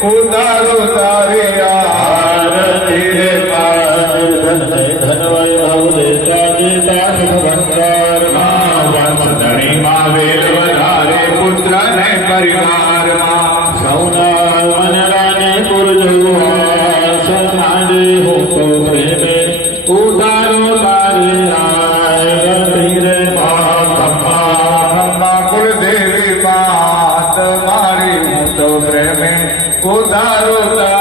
ઉતારો તારે આરતી રે ધન વૈભવ દેતા દેતા સુખ ભંગારમાં ધણીમાં વેલ વધારે પુત્ર ને પરિવારમાં સૌના મનરાને પુરજુઆ સમાડે હું તો પ્રેમે ઉતારો તારે આરતી રે ખમ્મા કુળદેવી માત મારી હું તો પ્રેમે ઉતારો તારે